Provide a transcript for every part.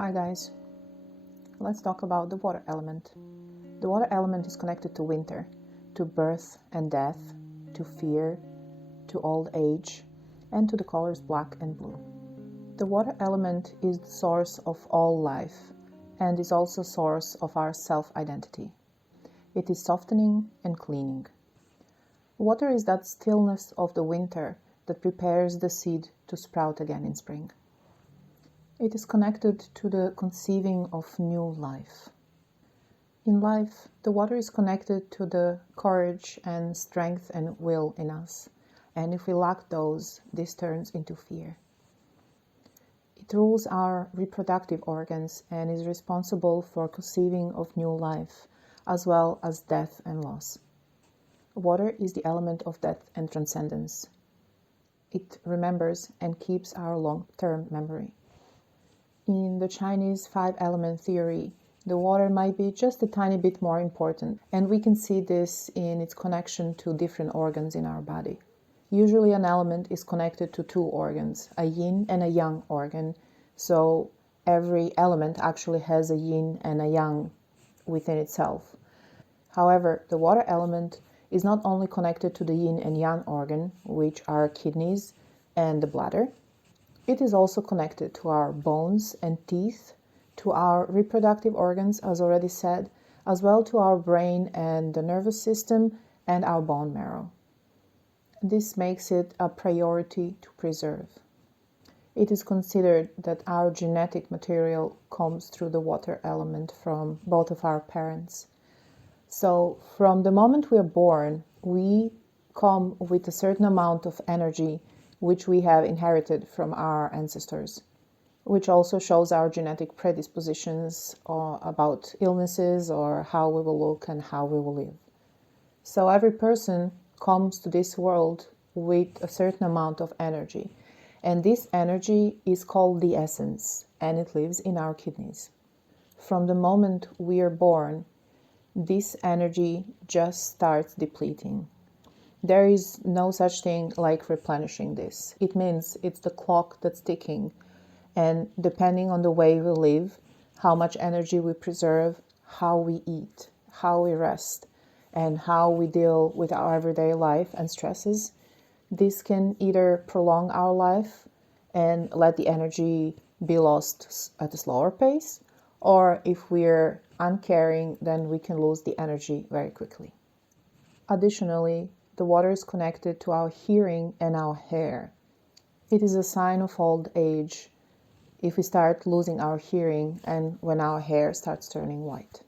Hi guys, let's talk about the water element. The water element is connected to winter, to birth and death, to fear, to old age, and to the colors black and blue. The water element is the source of all life and is also source of our self-identity. It is softening and cleaning. Water is that stillness of the winter that prepares the seed to sprout again in spring. It is connected to the conceiving of new life. In life, the water is connected to the courage and strength and will in us, and if we lack those, this turns into fear. It rules our reproductive organs and is responsible for conceiving of new life, as well as death and loss. Water is the element of death and transcendence. It remembers and keeps our long-term memory. In the Chinese five-element theory, the water might be just a tiny bit more important, and we can see this in its connection to different organs in our body. Usually an element is connected to two organs, a yin and a yang organ, so every element actually has a yin and a yang within itself. However, the water element is not only connected to the yin and yang organ, which are kidneys and the bladder. It is also connected to our bones and teeth, to our reproductive organs, as already said, as well to our brain and the nervous system and our bone marrow. This makes it a priority to preserve. It is considered that our genetic material comes through the water element from both of our parents. So from the moment we are born, we come with a certain amount of energy which we have inherited from our ancestors, which also shows our genetic predispositions about illnesses or how we will look and how we will live. So every person comes to this world with a certain amount of energy, and this energy is called the essence, and it lives in our kidneys. From the moment we are born, this energy just starts depleting. There is no such thing like replenishing this. It means it's the clock that's ticking, and depending on the way we live, how much energy we preserve, how we eat, how we rest, and how we deal with our everyday life and stresses, this can either prolong our life and let the energy be lost at a slower pace, or if we're uncaring, then we can lose the energy very quickly. Additionally, the water is connected to our hearing and our hair. It is a sign of old age if we start losing our hearing and when our hair starts turning white.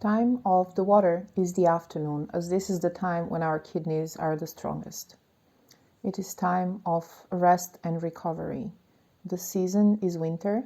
Time of the water is the afternoon, as this is the time when our kidneys are the strongest. It is time of rest and recovery. The season is winter.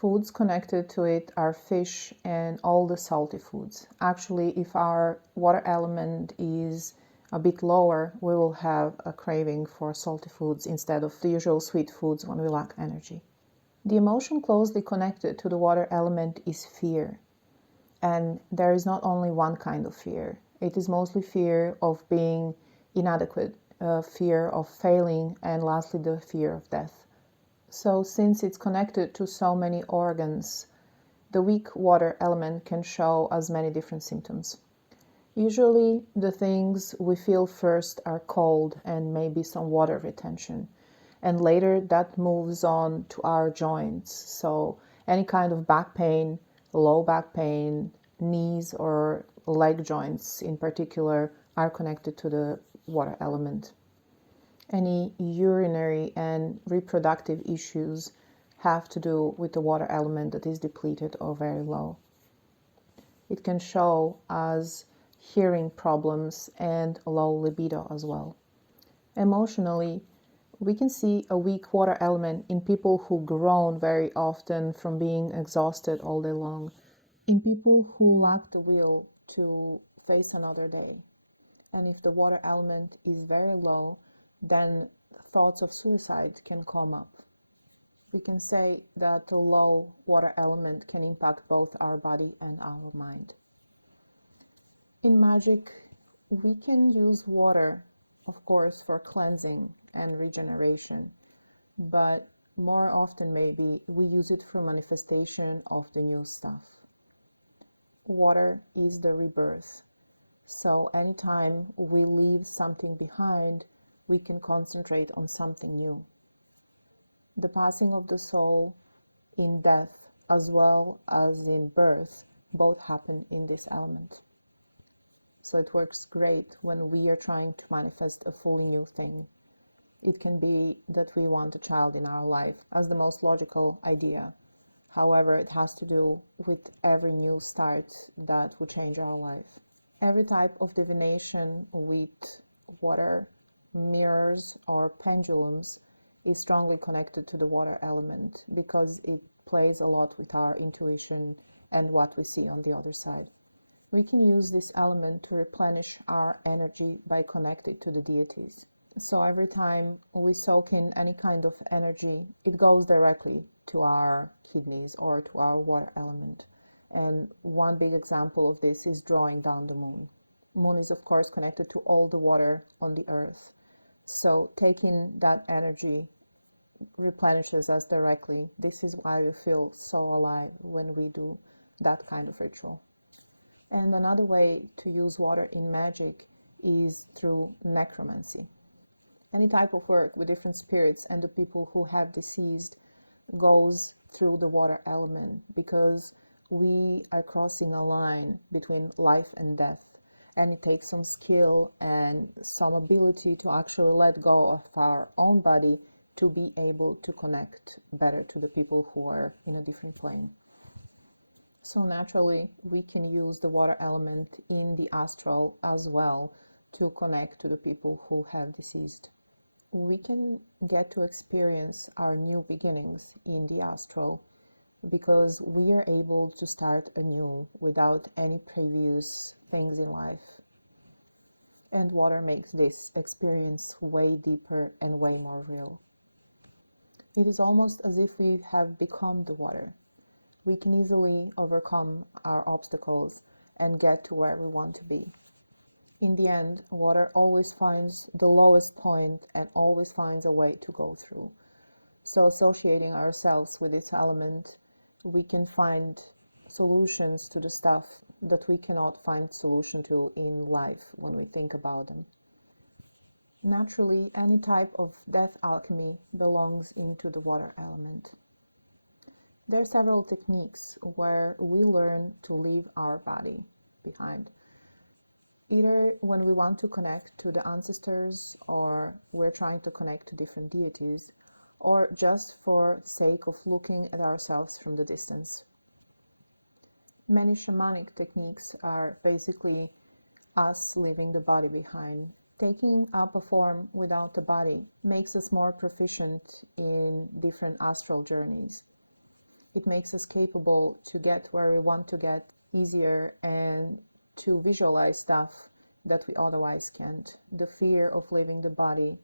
Foods connected to it are fish and all the salty foods. Actually, if our water element is a bit lower, we will have a craving for salty foods instead of the usual sweet foods when we lack energy. The emotion closely connected to the water element is fear. And there is not only one kind of fear. It is mostly fear of being inadequate, fear of failing, and lastly the fear of death. So since it's connected to so many organs, the weak water element can show as many different symptoms. Usually the things we feel first are cold and maybe some water retention. And later that moves on to our joints. So any kind of back pain, low back pain, knees or leg joints in particular are connected to the water element. Any urinary and reproductive issues have to do with the water element that is depleted or very low. It can show as hearing problems and low libido as well. Emotionally, we can see a weak water element in people who groan very often from being exhausted all day long, in people who lack the will to face another day. And if the water element is very low, then thoughts of suicide can come up. We can say that the low water element can impact both our body and our mind. In Magick, we can use water, of course, for cleansing and regeneration, but more often maybe we use it for manifestation of the new stuff. Water is the rebirth. So anytime we leave something behind, we can concentrate on something new. The passing of the soul in death as well as in birth both happen in this element. So it works great when we are trying to manifest a fully new thing. It can be that we want a child in our life as the most logical idea. However, it has to do with every new start that would change our life. Every type of divination with water, mirrors, or pendulums is strongly connected to the water element because it plays a lot with our intuition and what we see on the other side. We can use this element to replenish our energy by connecting to the deities. So every time we soak in any kind of energy, it goes directly to our kidneys or to our water element. And one big example of this is drawing down the moon. Moon is of course connected to all the water on the earth. So taking that energy replenishes us directly. This is why we feel so alive when we do that kind of ritual. And another way to use water in magic is through necromancy. Any type of work with different spirits and the people who have deceased goes through the water element because we are crossing a line between life and death, and it takes some skill and some ability to actually let go of our own body to be able to connect better to the people who are in a different plane. So naturally, we can use the water element in the astral as well to connect to the people who have deceased. We can get to experience our new beginnings in the astral because we are able to start anew without any previous things in life. And water makes this experience way deeper and way more real. It is almost as if we have become the water. We can easily overcome our obstacles and get to where we want to be. In the end, water always finds the lowest point and always finds a way to go through. So associating ourselves with this element, we can find solutions to the stuff that we cannot find solution to in life when we think about them. Naturally, any type of death alchemy belongs into the water element. There are several techniques where we learn to leave our body behind. Either when we want to connect to the ancestors, or we're trying to connect to different deities, or just for sake of looking at ourselves from the distance. Many shamanic techniques are basically us leaving the body behind. Taking up a form without the body makes us more proficient in different astral journeys. It makes us capable to get where we want to get easier and to visualize stuff that we otherwise can't. The fear of leaving the body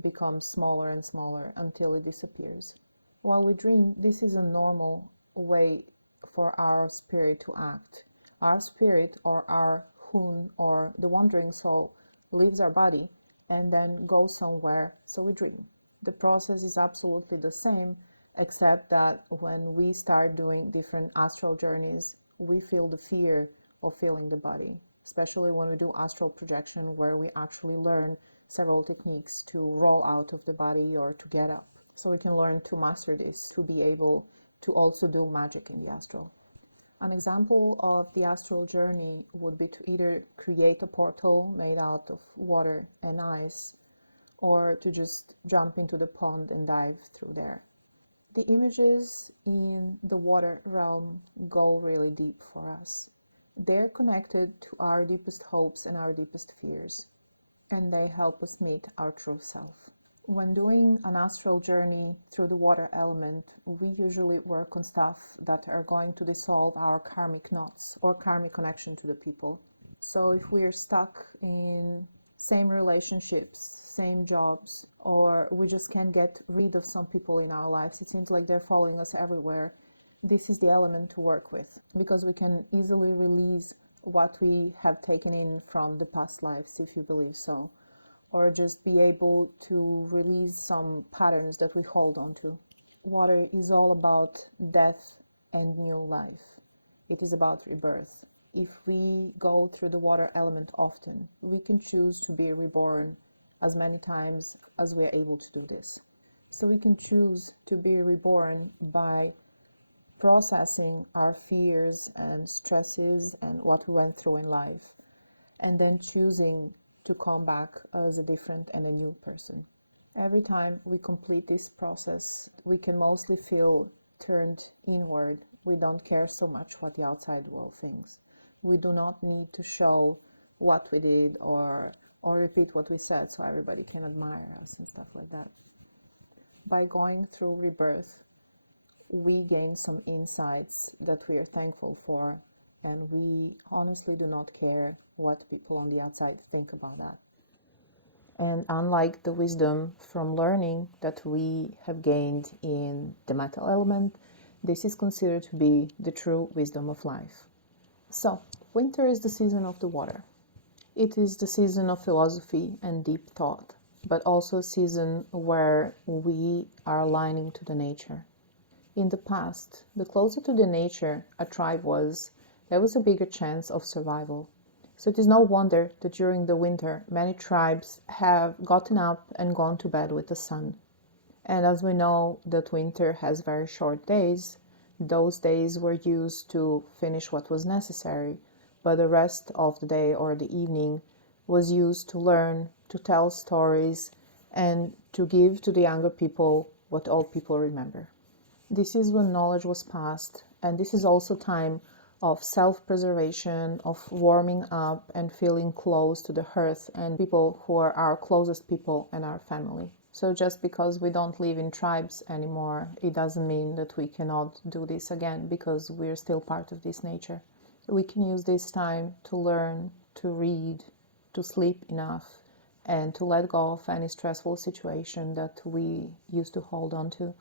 becomes smaller and smaller until it disappears. While we dream, this is a normal way for our spirit to act. Our spirit, or our hun, or the wandering soul, leaves our body and then goes somewhere, so we dream. The process is absolutely the same, except that when we start doing different astral journeys, we feel the fear of feeling the body, especially when we do astral projection, where we actually learn several techniques to roll out of the body or to get up. So we can learn to master this, to be able to also do magic in the astral. An example of the astral journey would be to either create a portal made out of water and ice, or to just jump into the pond and dive through there. The images in the water realm go really deep for us. They're connected to our deepest hopes and our deepest fears, and they help us meet our true self. When doing an astral journey through the water element, we usually work on stuff that are going to dissolve our karmic knots or karmic connection to the people. So if we are stuck in same relationships, same jobs, or we just can't get rid of some people in our lives, it seems like they're following us everywhere, this is the element to work with, because we can easily release what we have taken in from the past lives, if you believe so, or just be able to release some patterns that we hold on to. Water is all about death and new life. It is about rebirth. If we go through the water element often, we can choose to be reborn as many times as we are able to do this. So we can choose to be reborn by processing our fears and stresses and what we went through in life, and then choosing to come back as a different and a new person. Every time we complete this process, we can mostly feel turned inward. We don't care so much what the outside world thinks. We do not need to show what we did or repeat what we said so everybody can admire us and stuff like that. By going through rebirth, we gain some insights that we are thankful for, and we honestly do not care what people on the outside think about that. And unlike the wisdom from learning that we have gained in the metal element, this is considered to be the true wisdom of life. So, winter is the season of the water. It is the season of philosophy and deep thought, but also a season where we are aligning to the nature. In the past, the closer to the nature a tribe was, there was a bigger chance of survival. So it is no wonder that during the winter, many tribes have gotten up and gone to bed with the sun. And as we know that winter has very short days, those days were used to finish what was necessary, but the rest of the day or the evening was used to learn, to tell stories, and to give to the younger people what old people remember. This is when knowledge was passed, and this is also time of self-preservation, of warming up and feeling close to the earth and people who are our closest people and our family. So just because we don't live in tribes anymore, it doesn't mean that we cannot do this again, because we're still part of this nature. We can use this time to learn, to read, to sleep enough, and to let go of any stressful situation that we used to hold on to.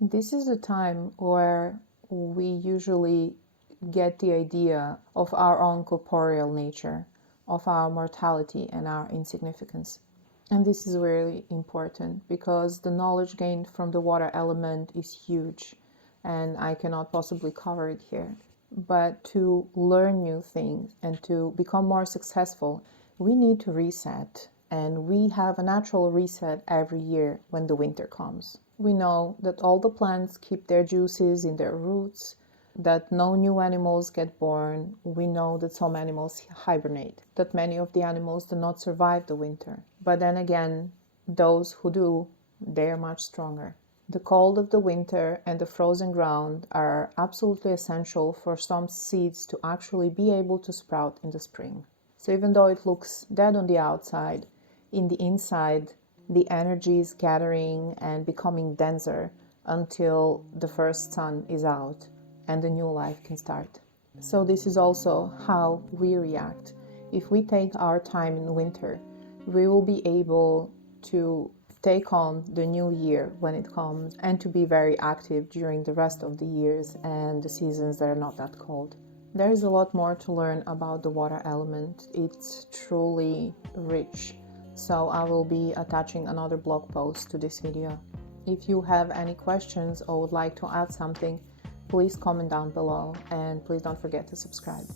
This is the time where we usually get the idea of our own corporeal nature, of our mortality and our insignificance. And this is really important because the knowledge gained from the water element is huge, and I cannot possibly cover it here. But to learn new things and to become more successful, we need to reset, and we have a natural reset every year when the winter comes. We know that all the plants keep their juices in their roots, that no new animals get born. We know that some animals hibernate, that many of the animals do not survive the winter. But then again, those who do, they are much stronger. The cold of the winter and the frozen ground are absolutely essential for some seeds to actually be able to sprout in the spring. So even though it looks dead on the outside, in the inside, the energy is gathering and becoming denser until the first sun is out and the new life can start. So this is also how we react. If we take our time in winter, we will be able to take on the new year when it comes and to be very active during the rest of the years and the seasons that are not that cold. There is a lot more to learn about the water element. It's truly rich. So I will be attaching another blog post to this video. If you have any questions or would like to add something, please comment down below, and please don't forget to subscribe.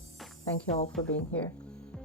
Thank you all for being here.